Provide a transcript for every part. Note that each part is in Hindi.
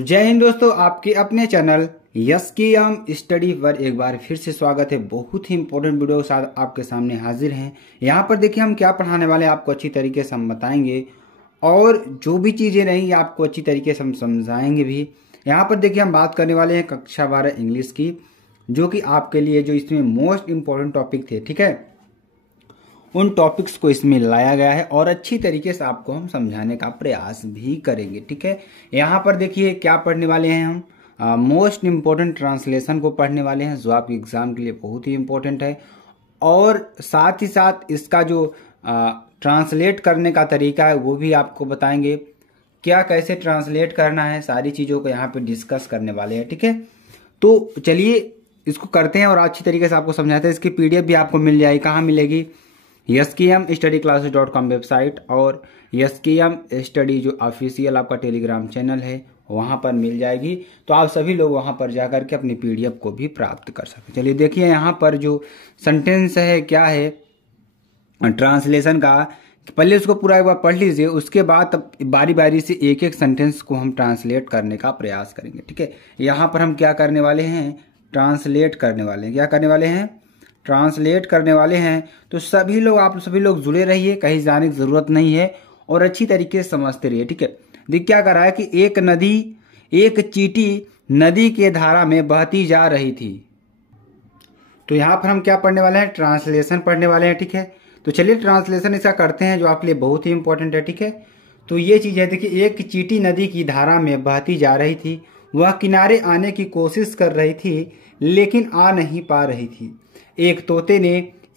जय हिंद दोस्तों, आपके अपने चैनल यस की एम स्टडी पर एक बार फिर से स्वागत है। बहुत ही इंपॉर्टेंट वीडियो के साथ आपके सामने हाजिर हैं। यहाँ पर देखिए हम क्या पढ़ाने वाले हैं, आपको अच्छी तरीके से हम बताएंगे और जो भी चीज़ें रहेंगी आपको अच्छी तरीके से हम समझाएंगे भी। यहाँ पर देखिए हम बात करने वाले हैं कक्षा 12 इंग्लिश की, जो कि आपके लिए जो इसमें मोस्ट इम्पोर्टेंट टॉपिक थे, ठीक है, उन टॉपिक्स को इसमें लाया गया है और अच्छी तरीके से आपको हम समझाने का प्रयास भी करेंगे, ठीक है। यहाँ पर देखिए क्या पढ़ने वाले हैं हम, मोस्ट इम्पोर्टेंट ट्रांसलेशन को पढ़ने वाले हैं, जो आपके एग्जाम के लिए बहुत ही इम्पोर्टेंट है। और साथ ही साथ इसका जो ट्रांसलेट करने का तरीका है वो भी आपको बताएंगे, क्या कैसे ट्रांसलेट करना है, सारी चीज़ों को यहाँ पे डिस्कस करने वाले हैं, ठीक है। तो चलिए इसको करते हैं और अच्छी तरीके से आपको समझाते हैं। इसकी PDF भी आपको मिल जाएगी। कहाँ मिलेगी? YesKMStudyClasses.com वेबसाइट और YesKM स्टडी जो ऑफिशियल आपका टेलीग्राम चैनल है वहाँ पर मिल जाएगी। तो आप सभी लोग वहाँ पर जाकर के अपनी PDF को भी प्राप्त कर सकते। चलिए देखिए यहाँ पर जो सेंटेंस है क्या है ट्रांसलेशन का, पहले उसको पूरा एक बार पढ़ लीजिए, उसके बाद तब बारी बारी से एक एक सेंटेंस को हम ट्रांसलेट करने का प्रयास करेंगे, ठीक है। यहाँ पर हम क्या करने वाले हैं, ट्रांसलेट करने वाले हैं। क्या करने वाले हैं? ट्रांसलेट करने वाले हैं। तो आप सभी लोग जुड़े रहिए, कहीं जाने की जरूरत नहीं है और अच्छी तरीके से समझते रहिए, ठीक है। देखिए क्या कर रहा है कि एक चींटी नदी के धारा में बहती जा रही थी। तो यहाँ पर हम क्या पढ़ने वाले हैं, ट्रांसलेशन पढ़ने वाले हैं, ठीक है। तो चलिए ट्रांसलेशन ऐसा करते हैं जो आपके लिए बहुत ही इंपॉर्टेंट है, ठीक है। तो ये चीज है, देखिए एक चींटी नदी की धारा में बहती जा रही थी। वह किनारे आने की कोशिश कर रही थी लेकिन आ नहीं पा रही थी। एक तोते ने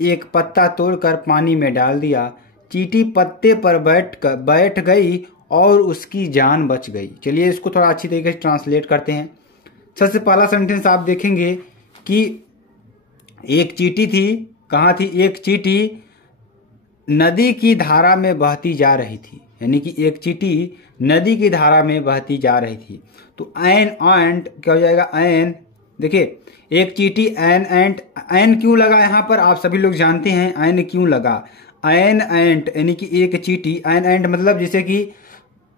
एक पत्ता तोड़कर पानी में डाल दिया। चींटी पत्ते पर बैठ गई और उसकी जान बच गई। चलिए इसको थोड़ा अच्छी तरीके से ट्रांसलेट करते हैं। सबसे पहला सेंटेंस आप देखेंगे कि एक चींटी थी, कहाँ थी? एक चींटी नदी की धारा में बहती जा रही थी, यानी कि एक चींटी नदी की धारा में बहती जा रही थी। तो एंड क्या हो जाएगा? एन। देखिए एक चींटी एन क्यों लगा यहाँ पर, आप सभी लोग जानते हैं एन क्यों लगा। एन एंट यानी कि एक चींटी, एन एंट मतलब जैसे कि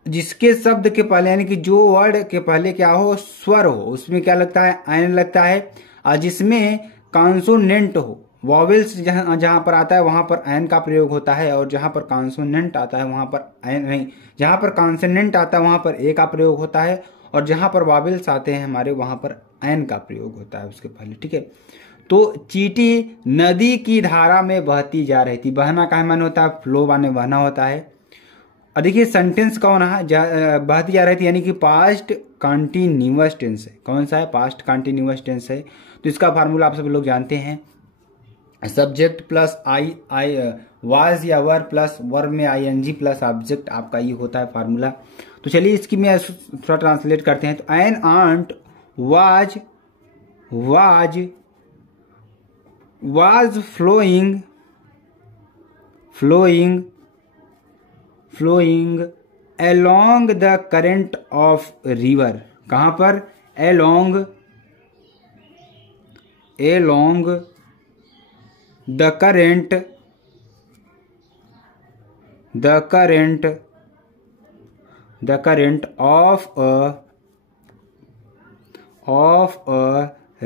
जिसके शब्द के पहले यानी कि जो वर्ड के पहले क्या हो, स्वर हो, उसमें क्या लगता है? एन लगता है। और जिसमें कॉन्सोनेंट हो, वॉवेल्स जहाँ पर आता है वहां पर एन का प्रयोग होता है और जहां पर कॉन्सोनेंट आता है वहां पर एन नहीं, जहां पर कॉन्सोनेंट आता है वहां पर ए का प्रयोग होता है और जहां पर वॉवेल्स आते हैं हमारे वहां पर एन का प्रयोग होता है उसके पहले, ठीक है। तो चींटी नदी की धारा में बहती जा रही थी। बहना का मन होता है, फ्लो माने बहना होता है। और देखिए सेंटेंस कौन है, बहती जा रही थी यानी कि पास्ट कंटिन्यूअस टेंस है। कौन सा है? पास्ट कंटिन्यूअस टेंस है। तो इसका फार्मूला आप सब लोग जानते हैं, सब्जेक्ट प्लस आई वाज या वर प्लस वर्ब में ING प्लस ऑब्जेक्ट, आपका ये होता है फार्मूला। तो चलिए इसकी मैं थोड़ा ट्रांसलेट करते हैं। तो an ant was flowing along the current of river। कहां पर? along the current of a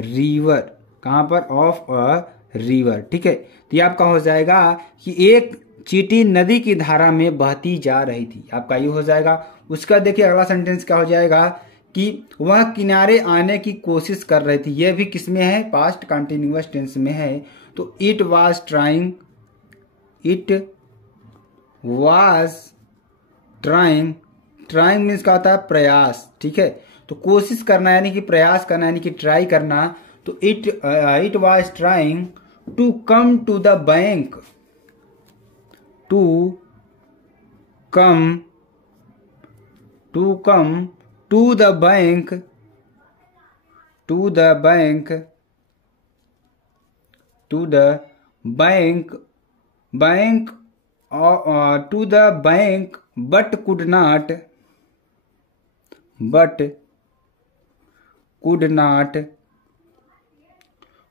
river। कहां पर? of a river, ठीक है। तो ये आपका हो जाएगा कि एक चींटी नदी की धारा में बहती जा रही थी, आपका ये हो जाएगा। उसका देखिए अगला सेंटेंस क्या हो जाएगा कि वह किनारे आने की कोशिश कर रही थी। यह भी किसमें है? पास्ट कंटिन्यूअस टेंस में है। तो इट वाज ट्राइंग मीन्स क्या होता है? प्रयास, ठीक है। तो कोशिश करना यानी कि प्रयास करना यानी कि ट्राई करना। तो it was trying to come to the bank, to come to the bank but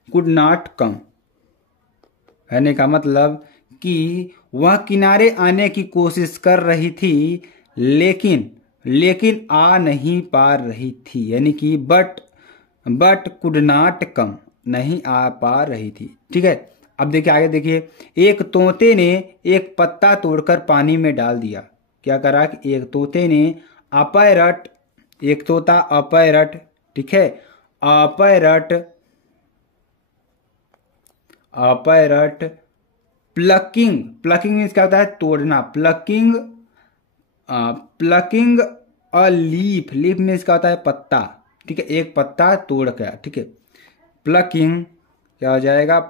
could not come। कहने का मतलब कि वह किनारे आने की कोशिश कर रही थी लेकिन आ नहीं पा रही थी, यानी कि बट कुड नॉट कम, नहीं आ पा रही थी। ठीक है, अब देखिए आगे देखिए, एक तोते ने एक पत्ता तोड़कर पानी में डाल दिया। क्या करा कि एक तोते ने अपैरट, एक तोता अपैरट, ठीक है, अपैरट प्लकिंग, प्लकिंग मीन्स क्या होता है, तोड़ना, plucking a leaf, leaf means क्या होता है, पत्ता। ठीक है, एक पत्ता तोड़ गया। ठीक है, प्लकिंग क्या हो जाएगा,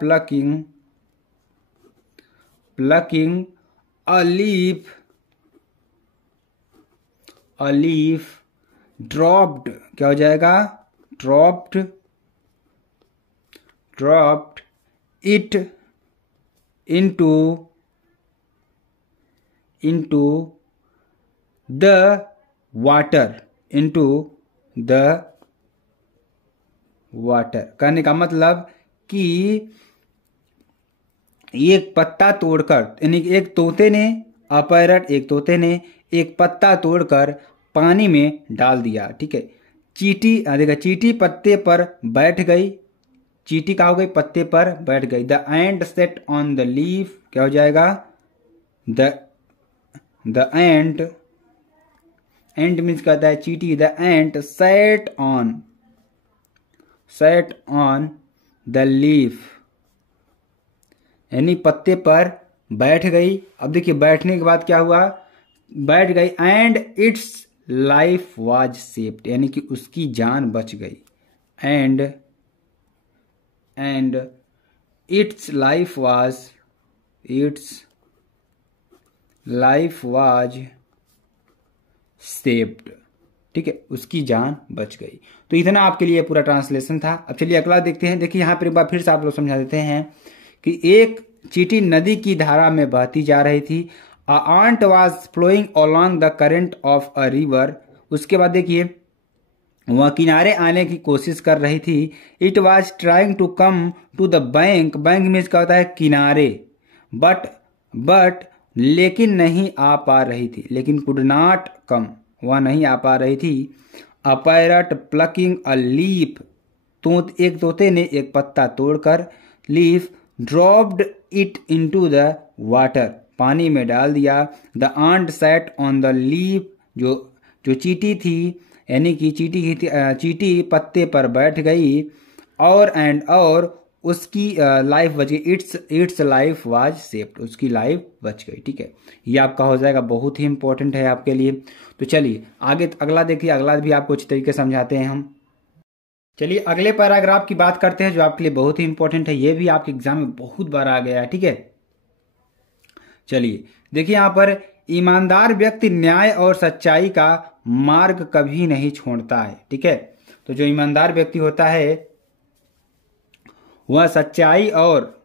प्लकिंग अ लीफ ड्रॉप्ड, क्या हो जाएगा, dropped it into the water, कहने का मतलब कि एक पत्ता तोड़कर, यानी कि एक तोते ने, अपैरट एक तोते ने एक पत्ता तोड़कर पानी में डाल दिया। ठीक है, चींटी, देखा, चींटी पत्ते पर बैठ गई, चींटी क्या हो गई, पत्ते पर बैठ गई। The ant set on the leaf, क्या हो जाएगा, द एंट मीन्स कहता है चींटी, the ant set on the leaf, यानी पत्ते पर बैठ गई। अब देखिए बैठने के बाद क्या हुआ, बैठ गई, and it's life was saved, यानी कि उसकी जान बच गई। And it's life was saved. ठीक है, उसकी जान बच गई। तो इतना आपके लिए पूरा ट्रांसलेशन था। अब चलिए अगला देखते हैं। देखिए यहाँ पर एक बार फिर से आप लोग समझा देते हैं कि एक चींटी नदी की धारा में बहती जा रही थी। A ant was flowing along the current of a river. उसके बाद देखिए वह किनारे आने की कोशिश कर रही थी। It was trying to come to the bank, bank means क्या होता है, किनारे, बट लेकिन नहीं आ पा रही थी, लेकिन कुड नॉट कम, वह नहीं आ पा रही थी। A parrot plucking a leaf, एक तोते ने एक पत्ता तोड़कर, leaf dropped it into the water, पानी में डाल दिया। The ant sat on the leaf, जो चींटी थी, यानी कि चींटी पत्ते पर बैठ गई, और उसकी लाइफ बच गई। इट्स लाइफ वाज सेव्ड, उसकी लाइफ बच गई। ठीक है, ये आपका हो जाएगा, बहुत ही इंपॉर्टेंट है आपके लिए। तो चलिए आगे अगला देखिए, अगला भी आपको अच्छी तरीके से समझाते हैं हम। चलिए अगले पैराग्राफ की बात करते हैं, जो आपके लिए बहुत ही इंपॉर्टेंट है, ये भी आपके एग्जाम में बहुत बार आ गया है। ठीक है, चलिए देखिए यहाँ पर, ईमानदार व्यक्ति न्याय और सच्चाई का मार्ग कभी नहीं छोड़ता है। ठीक है, तो जो ईमानदार व्यक्ति होता है वह सच्चाई और,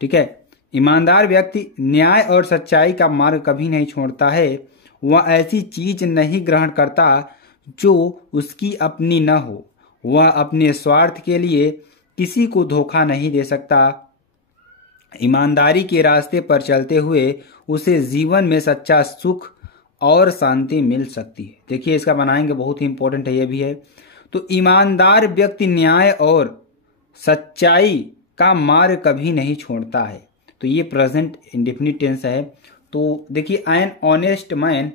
ठीक है, ईमानदार व्यक्ति न्याय और सच्चाई का मार्ग कभी नहीं छोड़ता है। वह ऐसी चीज नहीं ग्रहण करता जो उसकी अपनी न हो। वह अपने स्वार्थ के लिए किसी को धोखा नहीं दे सकता। ईमानदारी के रास्ते पर चलते हुए उसे जीवन में सच्चा सुख और शांति मिल सकती है। देखिए इसका बनाएंगे, बहुत ही इंपॉर्टेंट है, ये भी है। तो ईमानदार व्यक्ति न्याय और सच्चाई का मार्ग कभी नहीं छोड़ता है। तो ये प्रेजेंट इंडेफिनिट टेंस है। तो देखिए an honest man,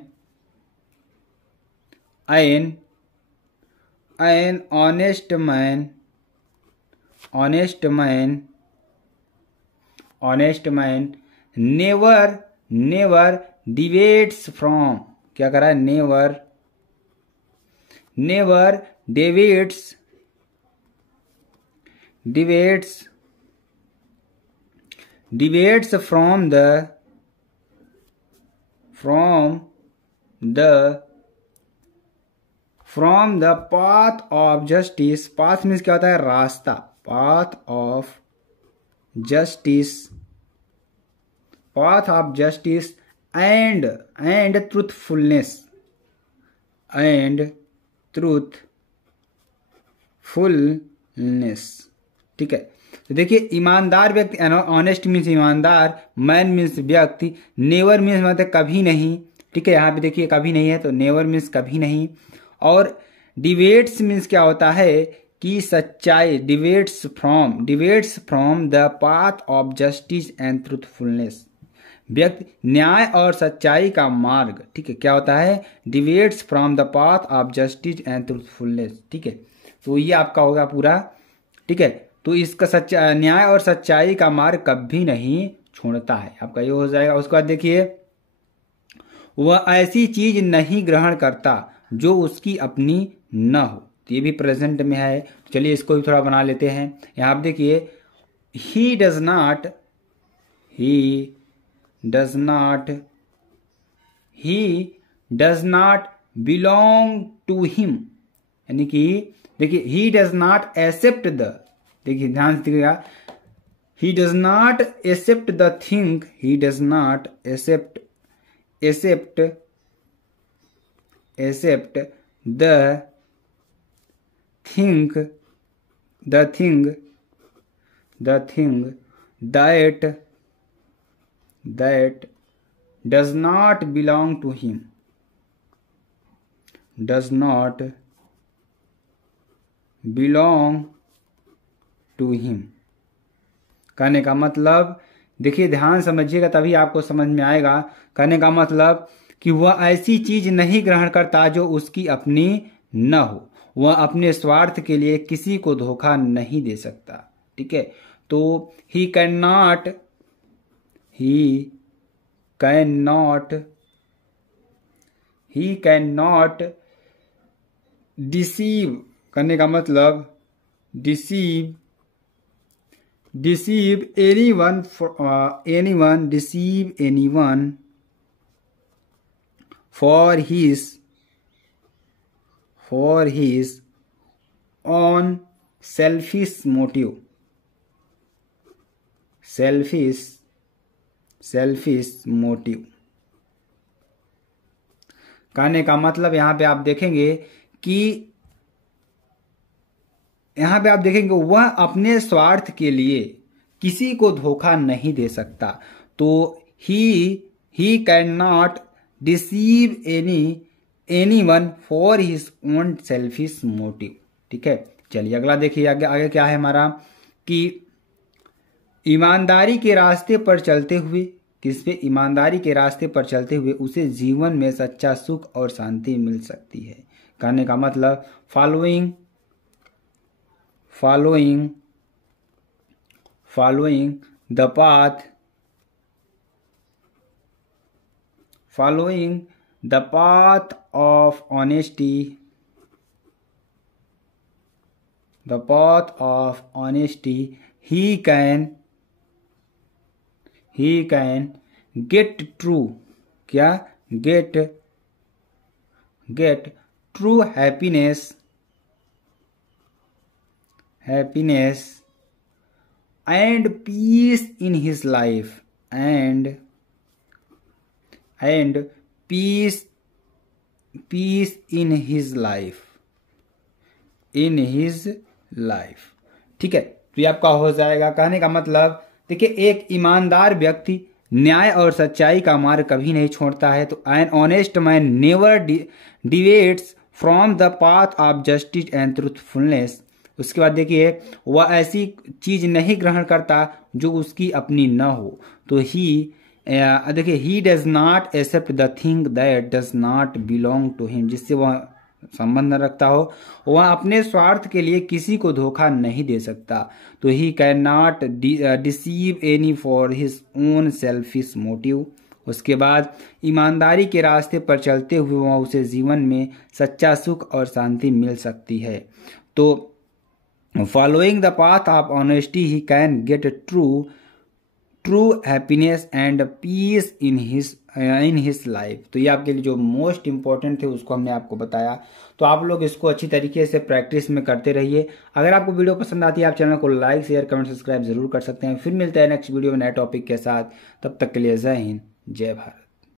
honest man never deviates from, क्या करा है, never deviates from the path of justice. Path means क्या होता है, रास्ता, path of justice and truthfulness, ठीक है। तो देखिए ईमानदार व्यक्ति, ऑनेस्ट मीन्स ईमानदार, मैन मीन्स व्यक्ति, नेवर मीन्स मतलब कभी नहीं, ठीक है, यहाँ पे देखिए कभी नहीं है, तो नेवर मीन्स कभी नहीं। और डिवेट्स मीन्स क्या होता है कि सच्चाई, deviates from the path of justice and truthfulness, व्यक्ति न्याय और सच्चाई का मार्ग, ठीक है, क्या होता है, deviates from the path of justice and truthfulness, ठीक है। तो ये आपका होगा पूरा, ठीक है। तो इसका न्याय और सच्चाई का मार्ग कभी नहीं छोड़ता है, आपका ये हो जाएगा। उसके बाद देखिए, वह ऐसी चीज नहीं ग्रहण करता जो उसकी अपनी न हो, तो ये भी प्रेजेंट में है। चलिए इसको भी थोड़ा बना लेते हैं। यहाँ आप देखिए, he does not belong to him, यानी कि देखिए he does not accept the, देखिए ध्यान से देखिएगा, he does not accept the thing, he does not accept the thing that does not belong to him, does not belong to him। कहने का मतलब, देखिए ध्यान समझिएगा तभी आपको समझ में आएगा। कहने का मतलब कि वह ऐसी चीज नहीं ग्रहण करता जो उसकी अपनी न हो, वह अपने स्वार्थ के लिए किसी को धोखा नहीं दे सकता, ठीक है। तो ही कैन नॉट डिसीव, करने का मतलब deceive anyone for his own selfish motive, कहने का मतलब यहाँ पे आप देखेंगे कि वह अपने स्वार्थ के लिए किसी को धोखा नहीं दे सकता। तो he can not deceive anyone for his own selfish motive, ठीक है। चलिए अगला देखिए, आगे क्या है हमारा, कि ईमानदारी के रास्ते पर चलते हुए, ईमानदारी के रास्ते पर चलते हुए उसे जीवन में सच्चा सुख और शांति मिल सकती है। कहने का मतलब, following the path of honesty, he can get true happiness and peace in his life, and peace in his life, ठीक है। तो ये आपका हो जाएगा। कहने का मतलब, देखिए एक ईमानदार व्यक्ति न्याय और सच्चाई का मार्ग कभी नहीं छोड़ता है। तो an honest man never deviates from the path of justice and truthfulness. उसके बाद देखिए, वह ऐसी चीज नहीं ग्रहण करता जो उसकी अपनी न हो। तो देखिए, he does not accept the thing that does not belong to him, जिससे वह संबंध न रखता हो। वह अपने स्वार्थ के लिए किसी को धोखा नहीं दे सकता। तो he can not deceive any for his own selfish motive. उसके बाद, ईमानदारी के रास्ते पर चलते हुए वह उसे जीवन में सच्चा सुख और शांति मिल सकती है। तो following the path of honesty he can get true happiness and peace in his life। तो ये आपके लिए जो मोस्ट इम्पोर्टेंट थे उसको हमने आपको बताया। तो आप लोग इसको अच्छी तरीके से प्रैक्टिस में करते रहिए। अगर आपको वीडियो पसंद आती है, आप चैनल को लाइक शेयर कमेंट सब्सक्राइब जरूर कर सकते हैं। फिर मिलते हैं नेक्स्ट वीडियो में नए टॉपिक के साथ। तब तक के लिए जय हिंद, जय भारत।